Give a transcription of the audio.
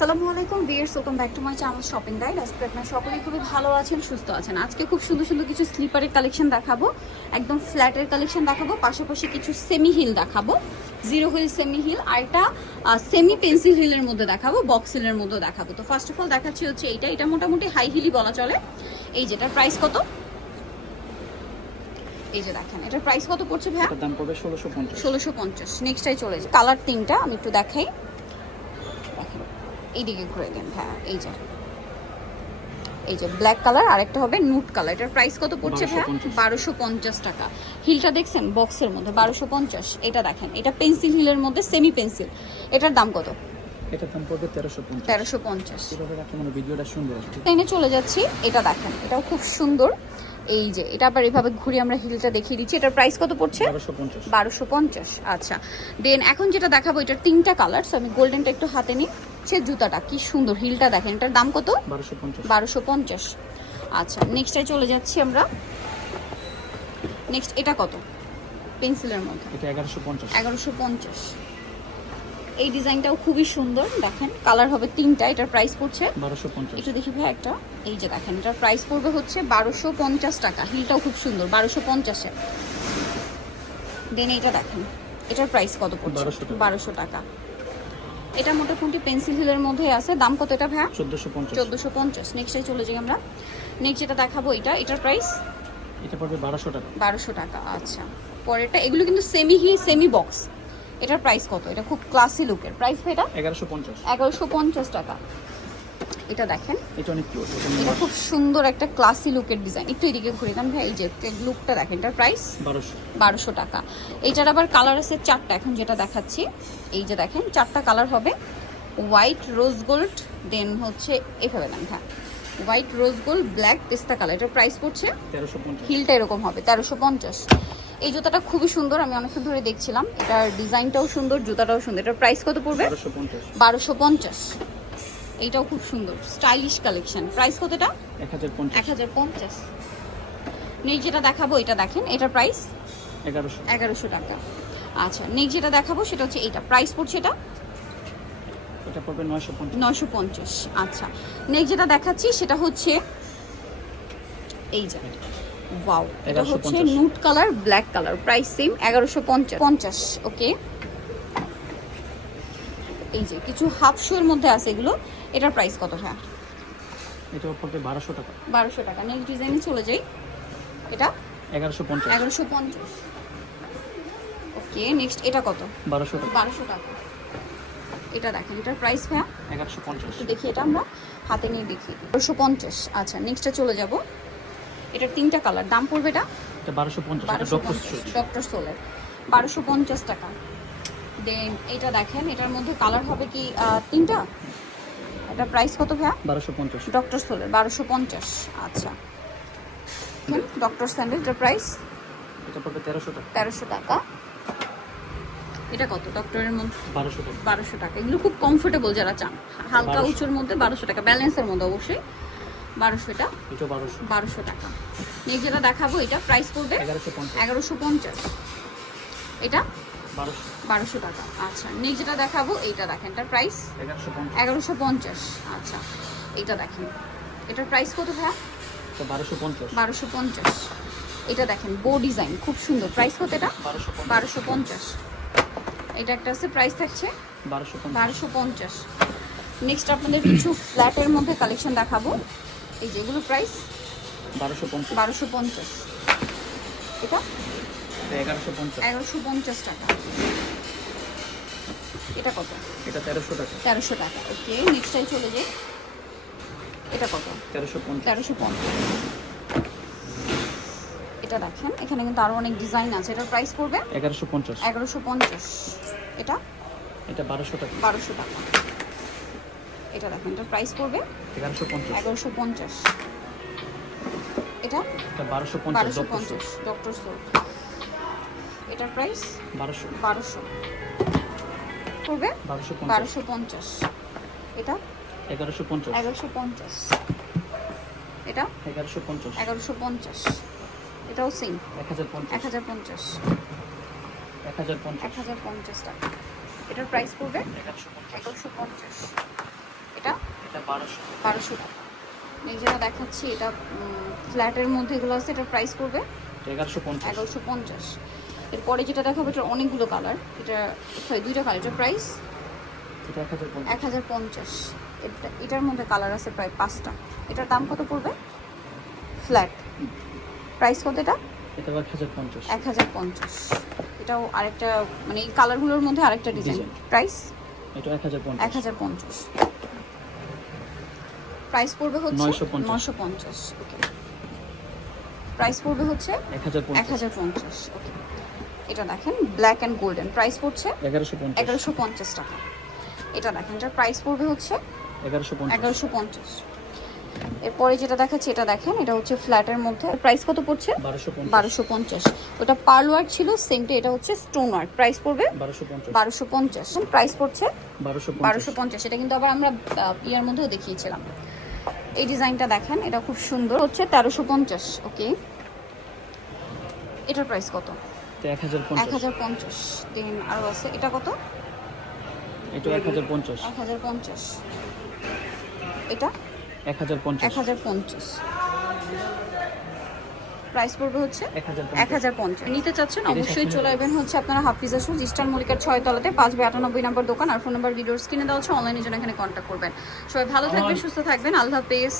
আসসালামু আলাইকুম viewers welcome back to my channel shopping guide আজকে আপনারা সকলেই খুবই ভালো আছেন সুস্থ আছেন। আজকে খুব সুন্দর সুন্দর কিছু স্লিপারের কালেকশন দেখাবো একদম ফ্ল্যাটের কালেকশন দেখাবো পাশাপাশি কিছু সেমি হিল দেখাবো জিরো হিল সেমি হিল আর একটা সেমি পেন্সিল হিলের মধ্যে দেখাবো বক্স হিলের মধ্যে দেখাবো। তো ফার্স্ট অফ অল দেখাচ্ছি হচ্ছে এইটা এটা মোটামুটি হাই হিলই বলা চলে। এই যেটার প্রাইস কত? এই যে দেখেন এটার প্রাইস কত পড়ছে ভাইয়া? দাম পড়বে ষোলোশো পঞ্চাশ। ষোলোশো পঞ্চাশ। নেক্সটাই চলে যায় কালার তিনটা আমি একটু দেখাই। এইদিকে ঘুরে দেন হ্যাঁ এই যে। এই যে ব্ল্যাক কালার আরেকটা হবে নুট কালার এটার প্রাইস কত পড়ছে ভাইয়া? বারোশো পঞ্চাশ। টাকা। হিলটা দেখছেন? বক্সের মধ্যে বারোশো পঞ্চাশ। এটা দেখেন এটা পেন্সিল হিলের মধ্যে সেমি পেন্সিল এটার দাম কত? এটার দাম পড়বে তেরোশো তেরোশো পঞ্চাশ। মানে ভিডিওটা সুন্দর লাইনে চলে যাচ্ছি। এটা দেখেন এটাও খুব সুন্দর। এই যে এটা আবার এভাবে ঘুরে আমরা হিলটা দেখিয়ে দিচ্ছি। এটার প্রাইস কত পড়ছে? বারোশো পঞ্চাশ। আচ্ছা। দেন এখন যেটা দেখাবো এটার তিনটা কালার সো আমি গোল্ডেনটা একটু হাতে নিই। সে জুতাটা। কি সুন্দর হিলটা দেখেন। এটার দাম কত? বারোশো পঞ্চাশ। আচ্ছা নেক্সটে চলে যাচ্ছি আমরা। নেক্সট এটা কত? পেন্সিলের মধ্যে। এটা এগারোশো পঞ্চাশ। এগারোশো পঞ্চাশ। এই ডিজাইনটাও খুবই সুন্দর দেখেন। কালার হবে তিনটা এটার প্রাইস পড়ছে। বারোশো পঞ্চাশ। একটু দেখি ভাই একটা। এই যে দেখেন এটার প্রাইস পড়বে হচ্ছে বারোশো পঞ্চাশ টাকা। হিলটাও খুব সুন্দর বারোশো পঞ্চাশে। দেন এইটা দেখেন এটার প্রাইস কত পড়ছে? বারোশো টাকা। এটা মোটামুটি পেন্সিল হিলের মধ্যে আছে। দাম কত এটা ভাইয়া? চোদ্দোশো পঞ্চাশ। চোদ্দোশো পঞ্চাশ। নেক্সটে চলে যাই আমরা। নেক্সট যেটা দেখাবো এটা এটার প্রাইস এটা পড়বে বারোশো টাকা। বারোশো টাকা আচ্ছা। পরেরটা এগুলো কিন্তু সেমি হি সেমি বক্স এটার প্রাইস কত? এটা খুব ক্লাসি লুকের প্রাইস ভাই এটা? এগারোশো পঞ্চাশ। এগারোশো পঞ্চাশ টাকা। এটা দেখেন। এটা অনেক কিউট এটা খুব সুন্দর একটা ক্লাসি লুকের ডিজাইন একটু এদিকে ঘুরে দেন ভাই এই যে লুকটা দেখেন এটার প্রাইস বারোশো। বারোশো টাকা। এইটার আবার কালার আছে চারটা এখন যেটা দেখাচ্ছি। এই যে দেখেন চারটা কালার হবে। হোয়াইট রোজ গোল্ড দেন হচ্ছে এভাবে দেন হ্যাঁ। হোয়াইট রোজ গোল্ড ব্ল্যাক পেস্তা কালার এটার প্রাইস পড়ছে হিলটা এরকম হবে তেরোশো পঞ্চাশ। এই জুতাটা খুবই সুন্দর আমি অনেকক্ষণ ধরে দেখছিলাম। এটার ডিজাইনটাও সুন্দর জুতাটাও সুন্দর। এটার প্রাইস কত পড়বে? বারোশো পঞ্চাশ। এইটাও খুব সুন্দর। স্টাইলিশ কালেকশন প্রাইস কতটা এক হাজার পঞ্চাশ। এক হাজার পঞ্চাশ। নেক্সট যেটা দেখাবো এটা দেখেন এটার প্রাইস এগারোশো। এগারোশো টাকা। আচ্ছা নেক্সট যেটা দেখাবো সেটা হচ্ছে এইটা প্রাইস পড়ছে এটা? এটা পড়বে নয়শো পঞ্চাশ। আচ্ছা নেক্সট যেটা দেখাচ্ছি সেটা হচ্ছে এই যে। ওয়াও এটা হচ্ছে nude colour black colour price same এগারোশো পঞ্চাশ। ওকে এই যে কিছু হাফ শোর মধ্যে আছে এগুলো এটার প্রাইস কত হ্যাঁ এটা পড়বে বারোশো টাকা। বারোশো টাকা। নেক্সট ডিজাইনে চলে যাই। এটা? এগারোশো পঞ্চাশ। এগারোশো পঞ্চাশ। ওকে নেক্সট এটা কত? বারোশো টাকা। বারোশো টাকা। এটা দেখেন এটার প্রাইস ভাইয়া? এগারোশো পঞ্চাশ। একটু দেখি এটা আমরা হাতে নিয়ে দেখি। বারোশো পঞ্চাশ। আচ্ছা নেক্সটে চলে যাব। এটার তিনটা কালার দাম পড়বে এটা? এটা বারোশো পঞ্চাশ এটা বারোশো ডক্টর পঞ্চাশ ডক্টর সোলের বারোশো পঞ্চাশ টাকা। দেন এটা দেখেন এটার মধ্যে কালার হবে কি তিনটা? এটা প্রাইস কত ভাইয়া? বারোশো পঞ্চাশ। ডক্টর সোলের বারোশো পঞ্চাশ আচ্ছা। ডক্টর স্যান্ডেল এটার প্রাইস এটা পড়বে তেরোশো টাকা। তেরোশো টাকা। এটা কত? ডক্টরের মধ্যে? বারোশো টাকা। বারোশো টাকা। এগুলো খুব কমফোর্টেবল যারা চান। হালকা 1200 উঁচুর মধ্যে বারোশো টাকা। ব্যালেন্সের মধ্যে অবশ্যই। বারোশো এটা? এটা বারোশো। টাকা। নেক্সট যেটা দেখাবো এটা প্রাইস পড়বে এগারোশো পঞ্চাশ। এটা? বারোশো টাকা। আচ্ছা নেক্সট যেটা দেখাবো এইটা দেখেন এটার প্রাইস এগারোশো পঞ্চাশ। আচ্ছা এইটা দেখেন। এটার প্রাইস কত এটা বারোশো পঞ্চাশ। এটা দেখেন বো ডিজাইন খুব সুন্দর। প্রাইস কত এটা? বারোশো পঞ্চাশ। এটা একটা আছে প্রাইস থাকছে? বারোশো পঞ্চাশ। নেক্সট আপনাদের কিছু ফ্ল্যাটের মধ্যে কালেকশন দেখাবো। এই যেগুলো প্রাইস বারোশো পঞ্চাশ। বারোশো পঞ্চাশ। এটা এটা? এগারোশো পঞ্চাশ। এগারোশো পঞ্চাশ টাকা। এটা কত? এটা তেরোশো টাকা। তেরোশো টাকা ওকে নেক্সট টাইম চলে যাই। এটা কত? তেরোশো পঞ্চাশ। তেরোশো পঞ্চাশ। এটা দেখেন এখানে কিন্তু আরও অনেক ডিজাইন আছে। এটার প্রাইস পড়বে? এগারোশো পঞ্চাশ। এগারোশো পঞ্চাশ। এটা? এটা বারোশো টাকা। বারোশো টাকা। এটা দেখেন এটার প্রাইস পড়বে? এগারোশো পঞ্চাশ। এগারোশো পঞ্চাশ। এটা? বারোশো পঞ্চাশ ডক্টর পঞ্চাশ ডক্টর সোল এটার প্রাইস বারোশো। বারোশো। পড়বে? বারোশো পঞ্চাশ। বারোশো পঞ্চাশ। এটা? এগারোশো পঞ্চাশ। এগারোশো পঞ্চাশ। এটা? এগারোশো পঞ্চাশ। এগারোশো পঞ্চাশ। এটাও সেম এক হাজার এক হাজার পঞ্চাশ। এক হাজার এক হাজার পঞ্চাশ টাকা। এটার প্রাইস পড়বে? এগারোশো পঞ্চাশ। এগারোশো পঞ্চাশ। বারোশো। বারোশো টাকা। যেটা দেখাচ্ছি এটা ফ্ল্যাটের মধ্যে এগুলো আছে এটার প্রাইস পড়বে? এগারোশো পঞ্চাশ। এগারোশো পঞ্চাশ। এরপরে যেটা দেখাবো এটার অনেকগুলো কালার এটা সরি দুইটা কালার এটার প্রাইস এটা এক হাজার পঞ্চাশ। এটা এটার মধ্যে কালার আছে প্রায় পাঁচটা। এটার দাম কত পড়বে? ফ্ল্যাট প্রাইস কত এটা? এটা এক হাজার পঞ্চাশ। এটাও আরেকটা মানে এই কালারগুলোর মধ্যে আরেকটা ডিজাইন। প্রাইস এটা এক হাজার পঞ্চাশ। প্রাইস পড়বে হচ্ছে? 950 নশো পঞ্চাশ। ওকে প্রাইস পড়বে হচ্ছে? এক হাজার পঞ্চাশ। ওকে এটা দেখেন ব্ল্যাক অ্যান্ড গোল্ডেন প্রাইস পড়ছে এগারোশো পঞ্চাশ। টাকা। এটা দেখেন এটার প্রাইস পড়বে হচ্ছে এগারোশো পঞ্চাশ। এরপরে যেটা দেখাচ্ছে এটা দেখেন এটা হচ্ছে ফ্ল্যাটের মধ্যে। প্রাইস কত পড়ছে? বারোশো পঞ্চাশ। ওটা পার্ল ওয়ার্ক ছিল সেমটা এটা হচ্ছে স্টোন ওয়ার্ক প্রাইস পড়বে বারোশো পঞ্চাশ। প্রাইস পড়ছে বারোশো পঞ্চাশ। এটা কিন্তু আবার আমরা ইয়ার মধ্যেও দেখিয়েছিলাম। এই ডিজাইনটা দেখেন এটা খুব সুন্দর। হচ্ছে তেরোশো পঞ্চাশ ওকে এটার প্রাইস কত? এক হাজার এক পঞ্চাশ হাজার পঞ্চাশ দেন আরও আছে। এটা কত? এটা এক হাজার পঞ্চাশ। এক হাজার পঞ্চাশ। এটা? এক হাজার পঞ্চাশ। এক হাজার পঞ্চাশ। প্রাইস পড়বে হচ্ছে? এক হাজার পঞ্চাশ। নিতে চাচ্ছেন অবশ্যই চলে আসবেন হচ্ছে আপনারা হাফিজা শুজ ইস্টার্ন মলিকার ছয় তলাতে পাঁচ বাই আটানব্বই নম্বর দোকান আর ফোন নাম্বার ভিডিওর স্ক্রিনে দেওয়া হচ্ছে অনলাইনে জন্য এখানে কন্ট্যাক্ট করবেন। সবাই ভালো থাকবেন সুস্থ থাকবেন আল্লাহ হাফেজ।